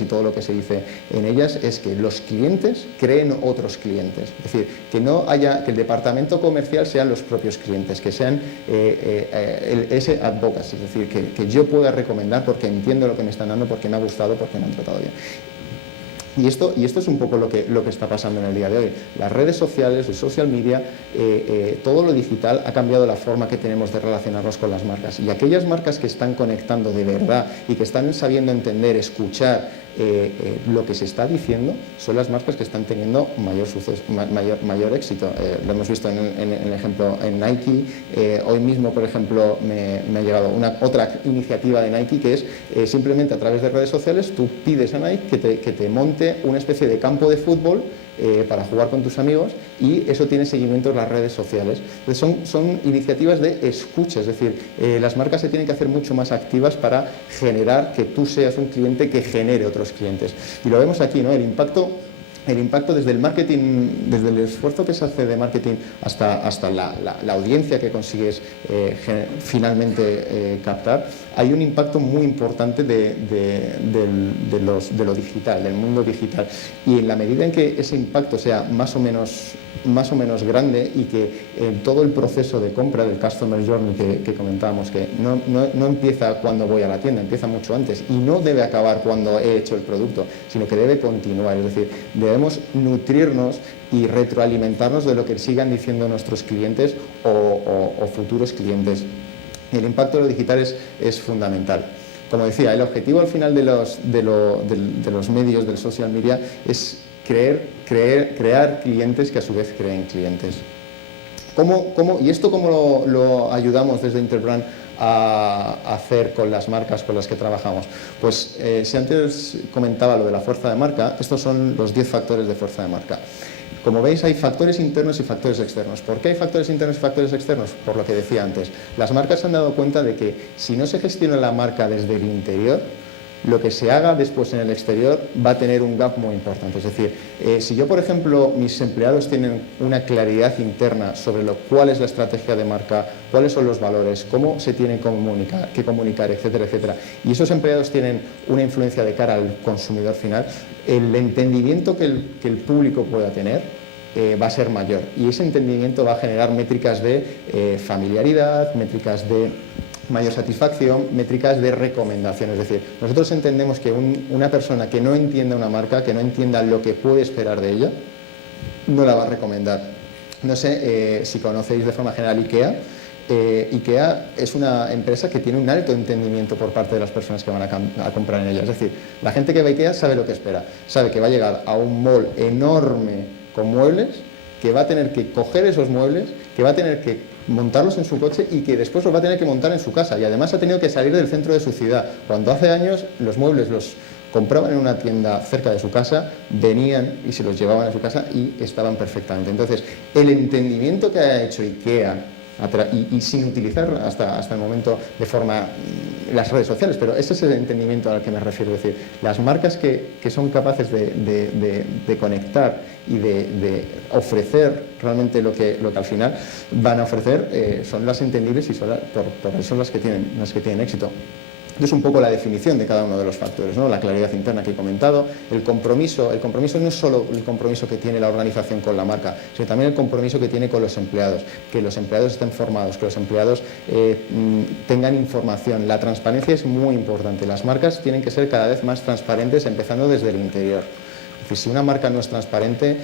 y todo lo que se dice en ellas es que los clientes creen otros clientes, es decir, que no haya, que el departamento comercial sean los propios clientes, que sean ese advocacy, es decir, que yo pueda recomendar porque entiendo lo que me están dando, porque me ha gustado, porque me han tratado bien. Y esto es un poco lo que está pasando en el día de hoy. Las redes sociales, el social media, todo lo digital ha cambiado la forma que tenemos de relacionarnos con las marcas. Y aquellas marcas que están conectando de verdad y que están sabiendo entender, escuchar lo que se está diciendo, son las marcas que están teniendo mayor suceso, mayor éxito. Lo hemos visto en el ejemplo en Nike. Hoy mismo, por ejemplo, me ha llegado otra iniciativa de Nike que es simplemente a través de redes sociales tú pides a Nike que te monte una especie de campo de fútbol para jugar con tus amigos, y eso tiene seguimiento en las redes sociales. Entonces son iniciativas de escucha, es decir, las marcas se tienen que hacer mucho más activas para generar que tú seas un cliente que genere otros clientes. Y lo vemos aquí, ¿no? El impacto desde el marketing, desde el esfuerzo que se hace de marketing hasta la audiencia que consigues finalmente captar, hay un impacto muy importante de lo digital, del mundo digital. Y en la medida en que ese impacto sea más o menos grande, y que en todo el proceso de compra del Customer Journey que comentábamos, que no empieza cuando voy a la tienda, empieza mucho antes, y no debe acabar cuando he hecho el producto, sino que debe continuar, es decir, debemos nutrirnos y retroalimentarnos de lo que sigan diciendo nuestros clientes o futuros clientes. El impacto de lo digital es fundamental. Como decía, el objetivo al final de los medios, del social media, es crear clientes que a su vez creen clientes. ¿Y esto cómo lo ayudamos desde Interbrand a hacer con las marcas con las que trabajamos? Pues si antes comentaba lo de la fuerza de marca, estos son los 10 factores de fuerza de marca. Como veis, hay factores internos y factores externos. ¿Por qué hay factores internos y factores externos? Por lo que decía antes. Las marcas se han dado cuenta de que si no se gestiona la marca desde el interior, lo que se haga después en el exterior va a tener un gap muy importante. Es decir, si yo, por ejemplo, mis empleados tienen una claridad interna sobre cuál es la estrategia de marca, cuáles son los valores, cómo se tienen que comunicar, etcétera, etcétera, y esos empleados tienen una influencia de cara al consumidor final, el entendimiento que el público pueda tener va a ser mayor, y ese entendimiento va a generar métricas de familiaridad, métricas de mayor satisfacción, métricas de recomendación. Es decir, nosotros entendemos que una persona que no entienda una marca, que no entienda lo que puede esperar de ella, no la va a recomendar. No sé si conocéis de forma general IKEA. IKEA es una empresa que tiene un alto entendimiento por parte de las personas que van a comprar en ella. Es decir, la gente que va a IKEA sabe lo que espera, sabe que va a llegar a un mall enorme con muebles, que va a tener que coger esos muebles, que va a tener que montarlos en su coche y que después los va a tener que montar en su casa, y además ha tenido que salir del centro de su ciudad, cuando hace años los muebles los compraban en una tienda cerca de su casa, venían y se los llevaban a su casa y estaban perfectamente. Entonces, el entendimiento que ha hecho IKEA, y sin utilizar hasta el momento de forma las redes sociales, pero ese es el entendimiento al que me refiero. Es decir, las marcas que son capaces de conectar y de ofrecer realmente lo que al final van a ofrecer, son las entendibles y son las que tienen éxito. Es un poco la definición de cada uno de los factores, ¿no? La claridad interna que he comentado, el compromiso no es solo el compromiso que tiene la organización con la marca, sino también el compromiso que tiene con los empleados, que los empleados estén formados, que los empleados tengan información. La transparencia es muy importante. Las marcas tienen que ser cada vez más transparentes, empezando desde el interior. Si una marca no es transparente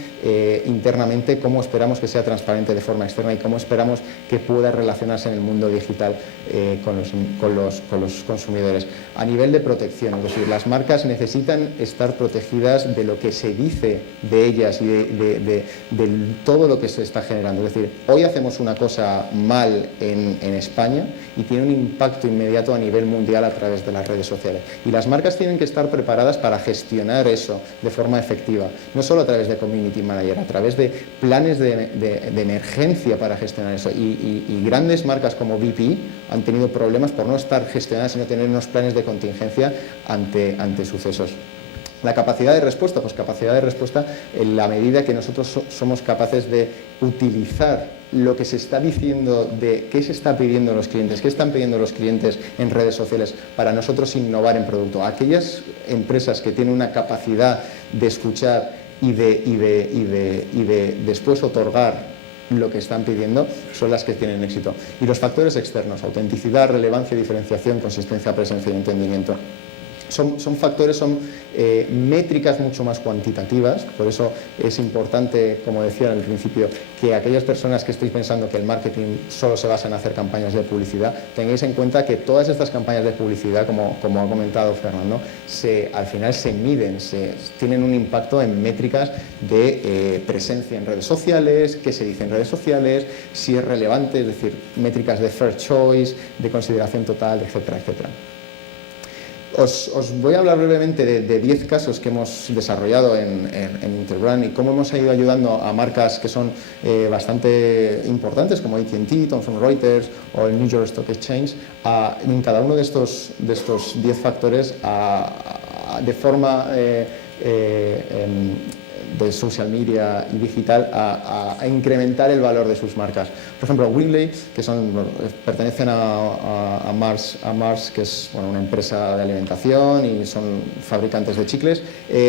internamente, ¿cómo esperamos que sea transparente de forma externa, y cómo esperamos que pueda relacionarse en el mundo digital con los consumidores? A nivel de protección, es decir, las marcas necesitan estar protegidas de lo que se dice de ellas y de todo lo que se está generando. Es decir, hoy hacemos una cosa mal en España y tiene un impacto inmediato a nivel mundial a través de las redes sociales. Y las marcas tienen que estar preparadas para gestionar eso de forma efectiva, no solo a través de Community Manager, a través de planes de emergencia para gestionar eso. Y grandes marcas como BP han tenido problemas por no estar gestionadas, sino tener unos planes de contingencia ante sucesos. La capacidad de respuesta, pues capacidad de respuesta en la medida que nosotros somos capaces de utilizar lo que se está diciendo de qué se está pidiendo los clientes, qué están pidiendo los clientes en redes sociales para nosotros innovar en producto. Aquellas empresas que tienen una capacidad de escuchar y de después otorgar lo que están pidiendo son las que tienen éxito. Y los factores externos, autenticidad, relevancia, diferenciación, consistencia, presencia y entendimiento. Son factores, son métricas mucho más cuantitativas, por eso es importante, como decía al principio, que aquellas personas que estéis pensando que el marketing solo se basa en hacer campañas de publicidad, tengáis en cuenta que todas estas campañas de publicidad, como ha comentado Fernando, al final se miden, tienen un impacto en métricas de presencia en redes sociales, qué se dice en redes sociales, si es relevante, es decir, métricas de fair choice, de consideración total, etcétera, etcétera. Os voy a hablar brevemente de 10 casos que hemos desarrollado en Interbrand y cómo hemos ido ayudando a marcas que son bastante importantes como AT&T, Thomson Reuters o el New York Stock Exchange en cada uno de estos 10 factores de forma de social media y digital a incrementar el valor de sus marcas. Por ejemplo, Wrigley, que pertenecen a Mars, que es una empresa de alimentación y son fabricantes de chicles,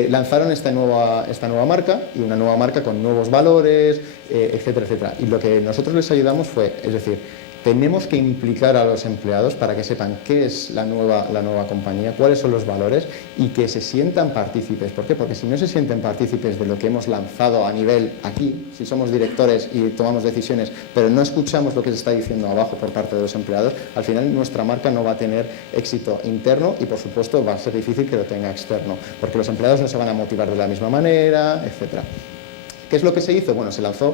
lanzaron esta nueva marca y una nueva marca con nuevos valores, etcétera, etcétera. Y lo que nosotros les ayudamos fue, es decir, tenemos que implicar a los empleados para que sepan qué es la nueva compañía, cuáles son los valores y que se sientan partícipes. ¿Por qué? Porque si no se sienten partícipes de lo que hemos lanzado a nivel aquí, si somos directores y tomamos decisiones, pero no escuchamos lo que se está diciendo abajo por parte de los empleados, al final nuestra marca no va a tener éxito interno y, por supuesto, va a ser difícil que lo tenga externo, porque los empleados no se van a motivar de la misma manera, etcétera. ¿Qué es lo que se hizo? Bueno, se lanzó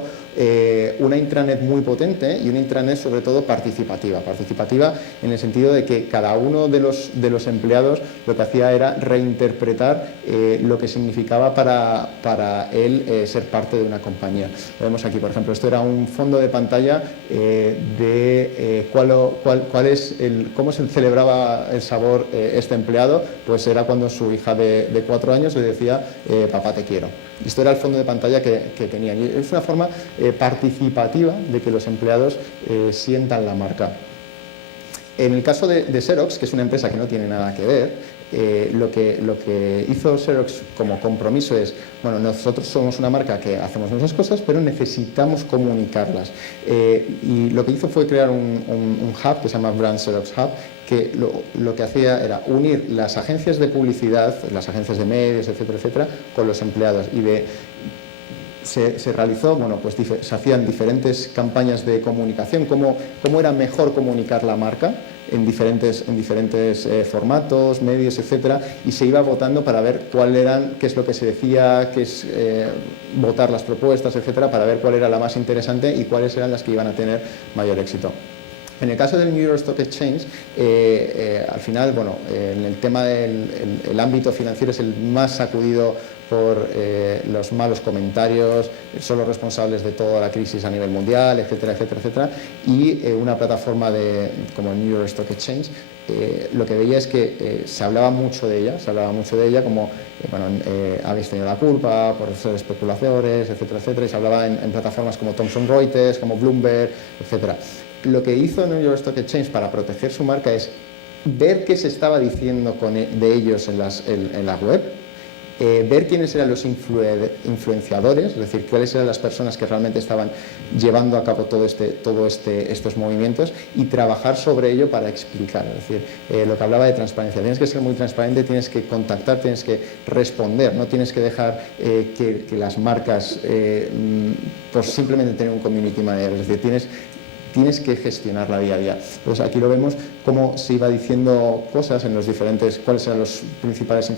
una intranet muy potente y una intranet sobre todo participativa en el sentido de que cada uno de los empleados lo que hacía era reinterpretar lo que significaba para él ser parte de una compañía. Lo vemos aquí, por ejemplo, esto era un fondo de pantalla de cómo se celebraba el sabor este empleado, pues era cuando su hija de 4 años le decía papá te quiero. Esto era el fondo de pantalla que tenían. Y es una forma participativa de que los empleados sientan la marca. En el caso de Xerox, que es una empresa que no tiene nada que ver, lo que hizo Xerox como compromiso es, bueno, nosotros somos una marca que hacemos nuestras cosas, pero necesitamos comunicarlas. Y lo que hizo fue crear un hub que se llama Brand Xerox Hub, que lo que hacía era unir las agencias de publicidad, las agencias de medios, etcétera, etcétera, con los empleados. Y se realizó, pues se hacían diferentes campañas de comunicación, cómo era mejor comunicar la marca en diferentes formatos, medios, etcétera, y se iba votando para ver qué es lo que se decía, votar las propuestas, etcétera, para ver cuál era la más interesante y cuáles eran las que iban a tener mayor éxito. En el caso del New York Stock Exchange, al final, en el tema del ámbito financiero es el más sacudido por los malos comentarios, son los responsables de toda la crisis a nivel mundial, etcétera, etcétera, etcétera. Y una plataforma como el New York Stock Exchange, lo que veía es que se hablaba mucho de ella como, habéis tenido la culpa por ser especuladores, etcétera, etcétera, y se hablaba en plataformas como Thomson Reuters, como Bloomberg, etcétera. Lo que hizo New York Stock Exchange para proteger su marca es ver qué se estaba diciendo de ellos en la web, ver quiénes eran los influenciadores, es decir, cuáles eran las personas que realmente estaban llevando a cabo estos movimientos y trabajar sobre ello para explicar. Es decir, lo que hablaba de transparencia, tienes que ser muy transparente, tienes que contactar, tienes que responder, no tienes que dejar que las marcas por simplemente tener un community manager, es decir, tienes que gestionarla día a día. Pues aquí lo vemos cómo se iba diciendo cosas en los cuáles eran los principales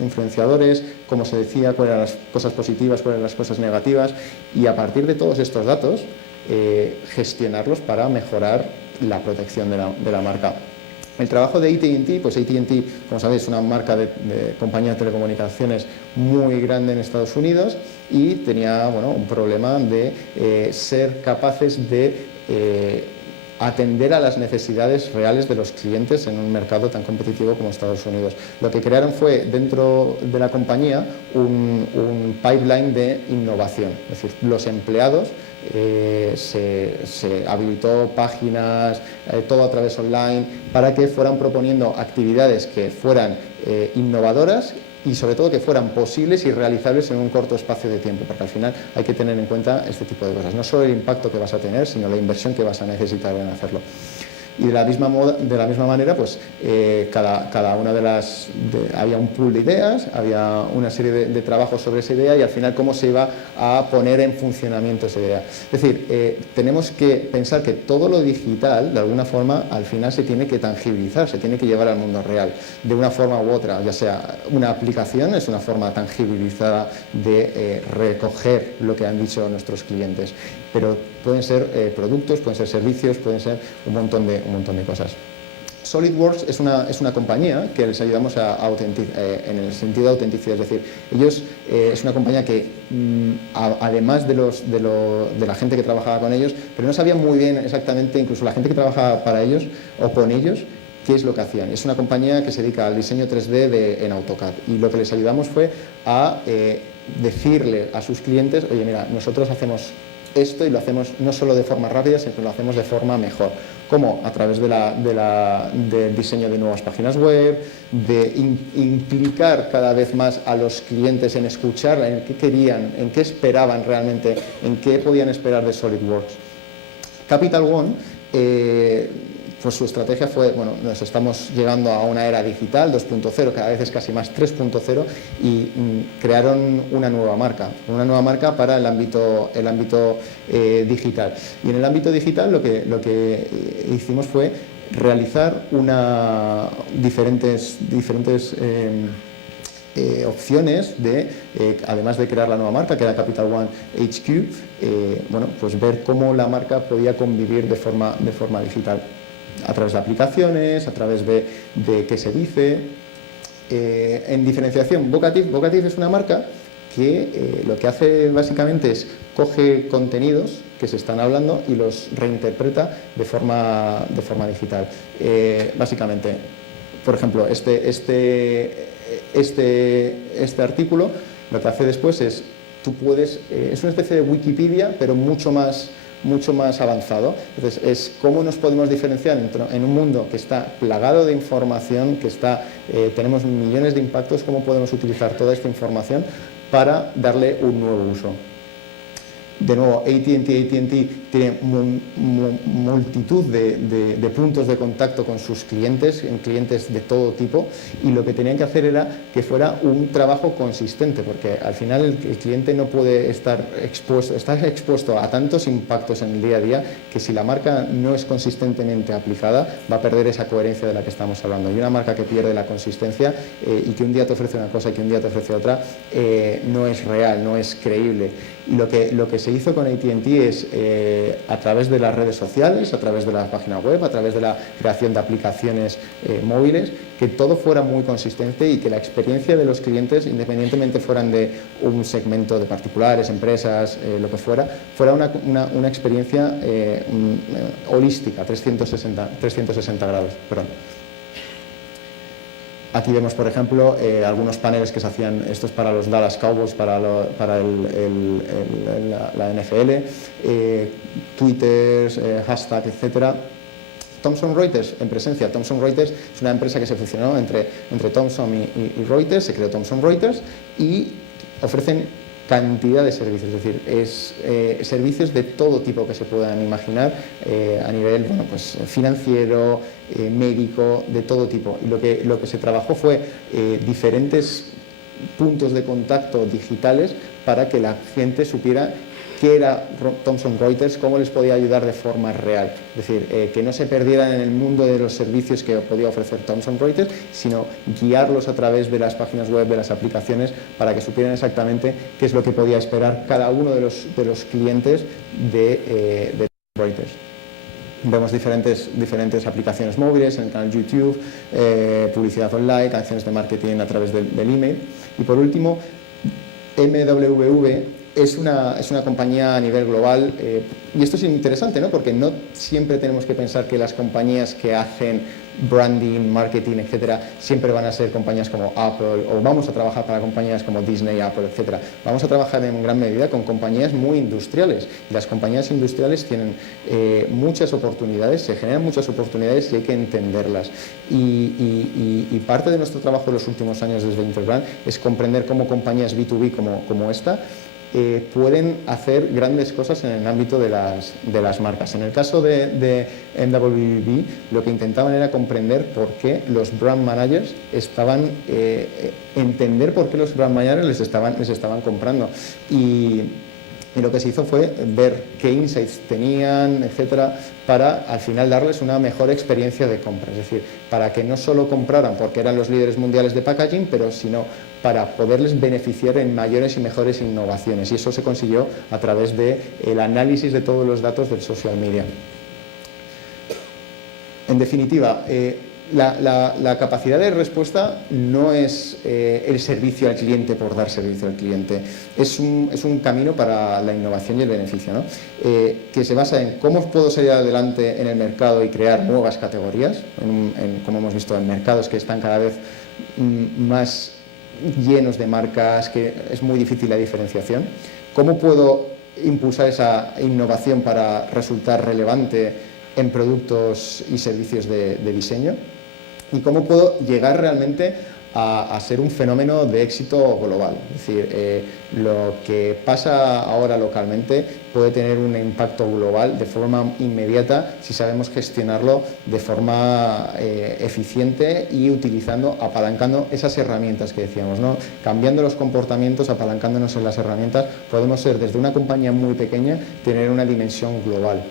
influenciadores, cómo se decía, cuáles eran las cosas positivas, cuáles eran las cosas negativas, y a partir de todos estos datos gestionarlos para mejorar la protección de la marca. El trabajo de AT&T, pues AT&T, como sabéis, es una marca de compañía de telecomunicaciones muy grande en Estados Unidos y tenía un problema de ser capaces de atender a las necesidades reales de los clientes en un mercado tan competitivo como Estados Unidos. Lo que crearon fue, dentro de la compañía, un pipeline de innovación. Es decir, los empleados, se habilitó páginas, todo a través online, para que fueran proponiendo actividades que fueran innovadoras y sobre todo que fueran posibles y realizables en un corto espacio de tiempo, porque al final hay que tener en cuenta este tipo de cosas, no solo el impacto que vas a tener, sino la inversión que vas a necesitar en hacerlo. Y de la misma manera, pues cada una de las... había un pool de ideas, había una serie de trabajos sobre esa idea y al final cómo se iba a poner en funcionamiento esa idea. Es decir, tenemos que pensar que todo lo digital, de alguna forma, al final se tiene que tangibilizar, se tiene que llevar al mundo real, de una forma u otra, ya sea una aplicación, es una forma tangibilizada de recoger lo que han dicho nuestros clientes, pero pueden ser productos, pueden ser servicios, pueden ser un montón de cosas. SolidWorks es una compañía que les ayudamos en el sentido de autenticidad, es decir, ellos es una compañía que además de la gente que trabajaba con ellos, pero no sabían muy bien exactamente, incluso la gente que trabajaba para ellos o con ellos, qué es lo que hacían. Es una compañía que se dedica al diseño 3D en AutoCAD y lo que les ayudamos fue a decirle a sus clientes, oye, mira, nosotros hacemos esto y lo hacemos no solo de forma rápida, sino que lo hacemos de forma mejor. ¿Cómo? A través del diseño de nuevas páginas web, de implicar cada vez más a los clientes en escuchar en qué querían, en qué esperaban realmente, en qué podían esperar de SolidWorks. Capital One, pues su estrategia fue, bueno, nos estamos llegando a una era digital 2.0, cada vez es casi más 3.0 y crearon una nueva marca para el ámbito digital. Y en el ámbito digital lo que hicimos fue realizar diferentes opciones de, además de crear la nueva marca que era Capital One HQ, bueno, pues ver cómo la marca podía convivir de forma digital, a través de aplicaciones, a través de qué se dice. En diferenciación, Vocative es una marca que lo que hace básicamente es coge contenidos que se están hablando y los reinterpreta de forma digital. Básicamente, por ejemplo, este artículo lo que hace después es, es una especie de Wikipedia, pero mucho más avanzado. Entonces, es cómo nos podemos diferenciar en un mundo que está plagado de información, tenemos millones de impactos, cómo podemos utilizar toda esta información para darle un nuevo uso. De nuevo, AT&T tiene multitud de puntos de contacto con sus clientes, en clientes de todo tipo, y lo que tenían que hacer era que fuera un trabajo consistente, porque al final el cliente no puede estar expuesto a tantos impactos en el día a día, que si la marca no es consistentemente aplicada, va a perder esa coherencia de la que estamos hablando. Y una marca que pierde la consistencia y que un día te ofrece una cosa y que un día te ofrece otra, no es real, no es creíble. Y lo que se hizo con AT&T es, a través de las redes sociales, a través de la página web, a través de la creación de aplicaciones móviles, que todo fuera muy consistente y que la experiencia de los clientes, independientemente fueran de un segmento de particulares, empresas, lo que fuera una experiencia holística, 360 grados. Perdón. Aquí vemos, por ejemplo, algunos paneles que se hacían, estos para los Dallas Cowboys, para la NFL, Twitter, hashtag, etcétera. Thomson Reuters en presencia. Thomson Reuters es una empresa que se fusionó entre Thomson y Reuters, se creó Thomson Reuters y ofrecen cantidad de servicios, es decir, servicios de todo tipo que se puedan imaginar a nivel, bueno, pues, financiero, médico, de todo tipo. Y lo que se trabajó fue diferentes puntos de contacto digitales para que la gente supiera qué era Thomson Reuters, cómo les podía ayudar de forma real. Es decir, que no se perdieran en el mundo de los servicios que podía ofrecer Thomson Reuters, sino guiarlos a través de las páginas web, de las aplicaciones, para que supieran exactamente qué es lo que podía esperar cada uno de los clientes de Thomson Reuters. Vemos diferentes aplicaciones móviles en el canal YouTube, publicidad online, acciones de marketing a través del email. Y por último, MWV es una compañía a nivel global y esto es interesante, ¿no? Porque no siempre tenemos que pensar que las compañías que hacen branding, marketing, etcétera, siempre van a ser compañías como Apple, o vamos a trabajar para compañías como Disney, Apple, etcétera. Vamos a trabajar en gran medida con compañías muy industriales, y las compañías industriales tienen muchas oportunidades, se generan muchas oportunidades y hay que entenderlas. Y parte de nuestro trabajo en los últimos años desde Interbrand es comprender cómo compañías B2B como esta pueden hacer grandes cosas en el ámbito de las marcas. En el caso de MWBB, lo que intentaban era comprender por qué los brand managers entender por qué los brand managers les estaban comprando. Y lo que se hizo fue ver qué insights tenían, etcétera, para al final darles una mejor experiencia de compra. Es decir, para que no solo compraran porque eran los líderes mundiales de packaging, pero sino para poderles beneficiar en mayores y mejores innovaciones. Y eso se consiguió a través del análisis de todos los datos del social media. En definitiva, la capacidad de respuesta no es el servicio al cliente por dar servicio al cliente, es un camino para la innovación y el beneficio, ¿no? Que se basa en cómo puedo salir adelante en el mercado y crear nuevas categorías, como hemos visto en mercados que están cada vez más llenos de marcas, que es muy difícil la diferenciación. ¿Cómo puedo impulsar esa innovación para resultar relevante en productos y servicios de diseño? ¿Y cómo puedo llegar realmente a ser un fenómeno de éxito global? Es decir, lo que pasa ahora localmente puede tener un impacto global de forma inmediata si sabemos gestionarlo de forma eficiente y apalancando esas herramientas que decíamos, ¿no? Cambiando los comportamientos, apalancándonos en las herramientas, podemos ser desde una compañía muy pequeña tener una dimensión global.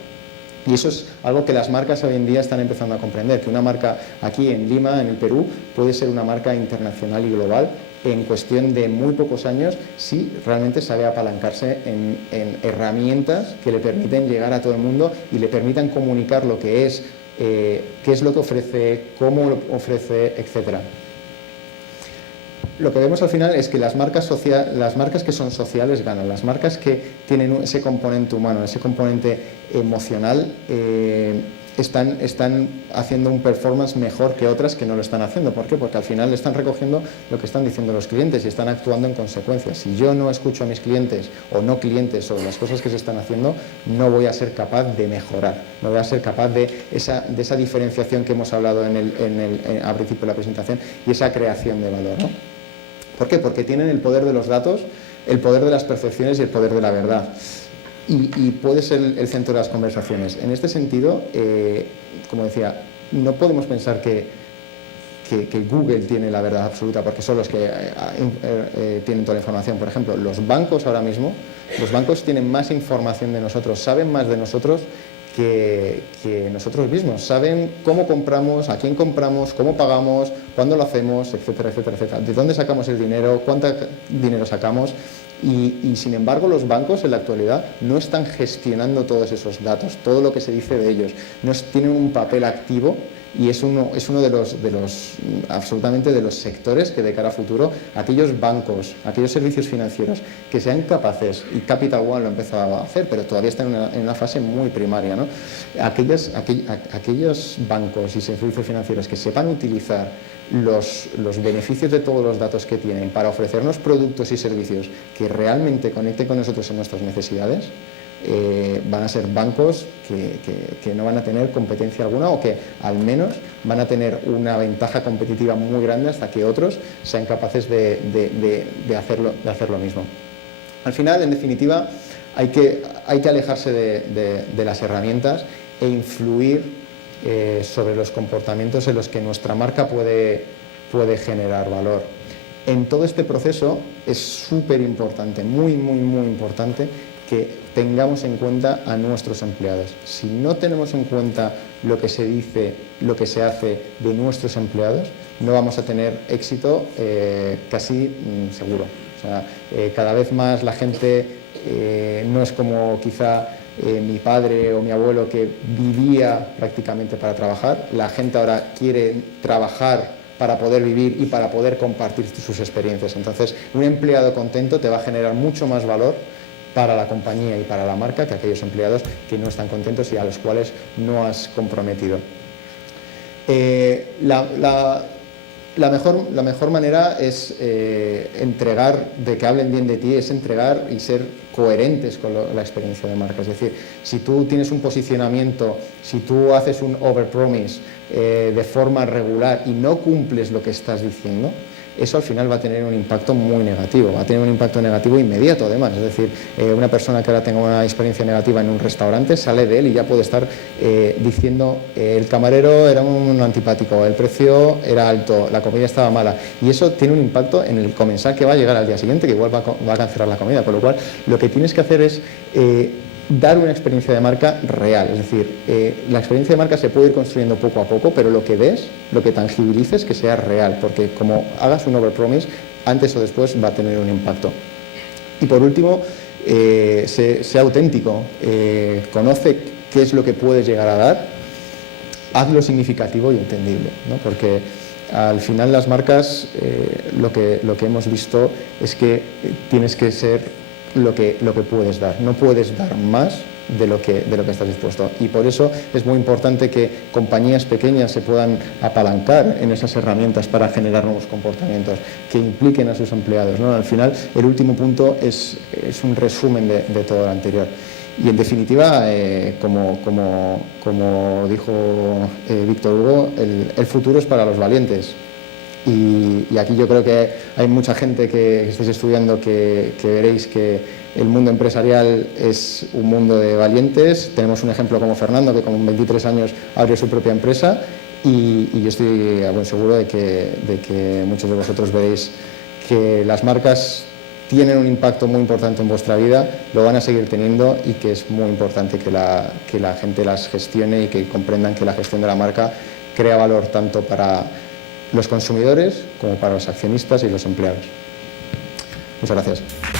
Y eso es algo que las marcas hoy en día están empezando a comprender, que una marca aquí en Lima, en el Perú, puede ser una marca internacional y global en cuestión de muy pocos años si realmente sabe apalancarse en herramientas que le permiten llegar a todo el mundo y le permitan comunicar lo que es, qué es lo que ofrece, cómo lo ofrece, etcétera. Lo que vemos al final es que las marcas que son sociales ganan, las marcas que tienen ese componente humano, ese componente emocional, están haciendo un performance mejor que otras que no lo están haciendo. ¿Por qué? Porque al final están recogiendo lo que están diciendo los clientes y están actuando en consecuencia. Si yo no escucho a mis clientes o no clientes sobre las cosas que se están haciendo, no voy a ser capaz de mejorar, no voy a ser capaz de esa diferenciación que hemos hablado al principio de la presentación y esa creación de valor, ¿no? ¿Por qué? Porque tienen el poder de los datos, el poder de las percepciones y el poder de la verdad. Y puede ser el centro de las conversaciones. En este sentido, como decía, no podemos pensar que Google tiene la verdad absoluta porque son los que tienen toda la información. Por ejemplo, los bancos ahora mismo, los bancos tienen más información de nosotros, saben más de nosotros que nosotros mismos, saben cómo compramos, a quién compramos, cómo pagamos, cuándo lo hacemos, etcétera, etcétera, etcétera, de dónde sacamos el dinero, cuánto dinero sacamos y sin embargo los bancos en la actualidad no están gestionando todos esos datos, todo lo que se dice de ellos, no tienen un papel activo y es uno de los absolutamente de los sectores que de cara a futuro aquellos bancos, aquellos servicios financieros que sean capaces, y Capital One lo ha empezado a hacer pero todavía está en una fase muy primaria, ¿no? Aquellos bancos y servicios financieros que sepan utilizar los beneficios de todos los datos que tienen para ofrecernos productos y servicios que realmente conecten con nosotros en nuestras necesidades, van a ser bancos que no van a tener competencia alguna o que al menos van a tener una ventaja competitiva muy grande hasta que otros sean capaces de hacer lo mismo. Al final, en definitiva, hay que alejarse de las herramientas e influir sobre los comportamientos en los que nuestra marca puede generar valor. En todo este proceso es súper importante, muy, muy, muy importante que tengamos en cuenta a nuestros empleados. Si no tenemos en cuenta lo que se dice, lo que se hace de nuestros empleados, no vamos a tener éxito casi seguro. O sea, cada vez más la gente no es como quizá mi padre o mi abuelo que vivía prácticamente para trabajar. La gente ahora quiere trabajar para poder vivir y para poder compartir sus experiencias. Entonces, un empleado contento te va a generar mucho más valor para la compañía y para la marca que aquellos empleados que no están contentos y a los cuales no has comprometido. La mejor manera es entregar, de que hablen bien de ti, es entregar y ser coherentes con la experiencia de marca. Es decir, si tú tienes un posicionamiento, si tú haces un overpromise de forma regular y no cumples lo que estás diciendo, eso al final va a tener un impacto muy negativo, va a tener un impacto negativo inmediato además. Es decir, una persona que ahora tenga una experiencia negativa en un restaurante sale de él y ya puede estar diciendo el camarero era un antipático, el precio era alto, la comida estaba mala, y eso tiene un impacto en el comensal que va a llegar al día siguiente, que igual va a cancelar la comida, por lo cual lo que tienes que hacer es dar una experiencia de marca real. Es decir, la experiencia de marca se puede ir construyendo poco a poco, pero lo que ves, lo que tangibilices, que sea real, porque como hagas un overpromise, antes o después va a tener un impacto. Y por último, sea auténtico, conoce qué es lo que puedes llegar a dar, hazlo significativo y entendible, ¿no? Porque al final las marcas, lo que hemos visto es que tienes que ser lo que puedes dar, no puedes dar más de lo que estás dispuesto, y por eso es muy importante que compañías pequeñas se puedan apalancar en esas herramientas para generar nuevos comportamientos, que impliquen a sus empleados, ¿no? Al final el último punto es un resumen de todo lo anterior. Y en definitiva, como dijo Víctor Hugo, el futuro es para los valientes. Y aquí yo creo que hay mucha gente que estáis estudiando que veréis que el mundo empresarial es un mundo de valientes. Tenemos un ejemplo como Fernando, que con 23 años abrió su propia empresa, y yo estoy seguro de que muchos de vosotros veréis que las marcas tienen un impacto muy importante en vuestra vida, lo van a seguir teniendo, y que es muy importante que la gente las gestione y que comprendan que la gestión de la marca crea valor tanto para los consumidores como para los accionistas y los empleados. Muchas gracias.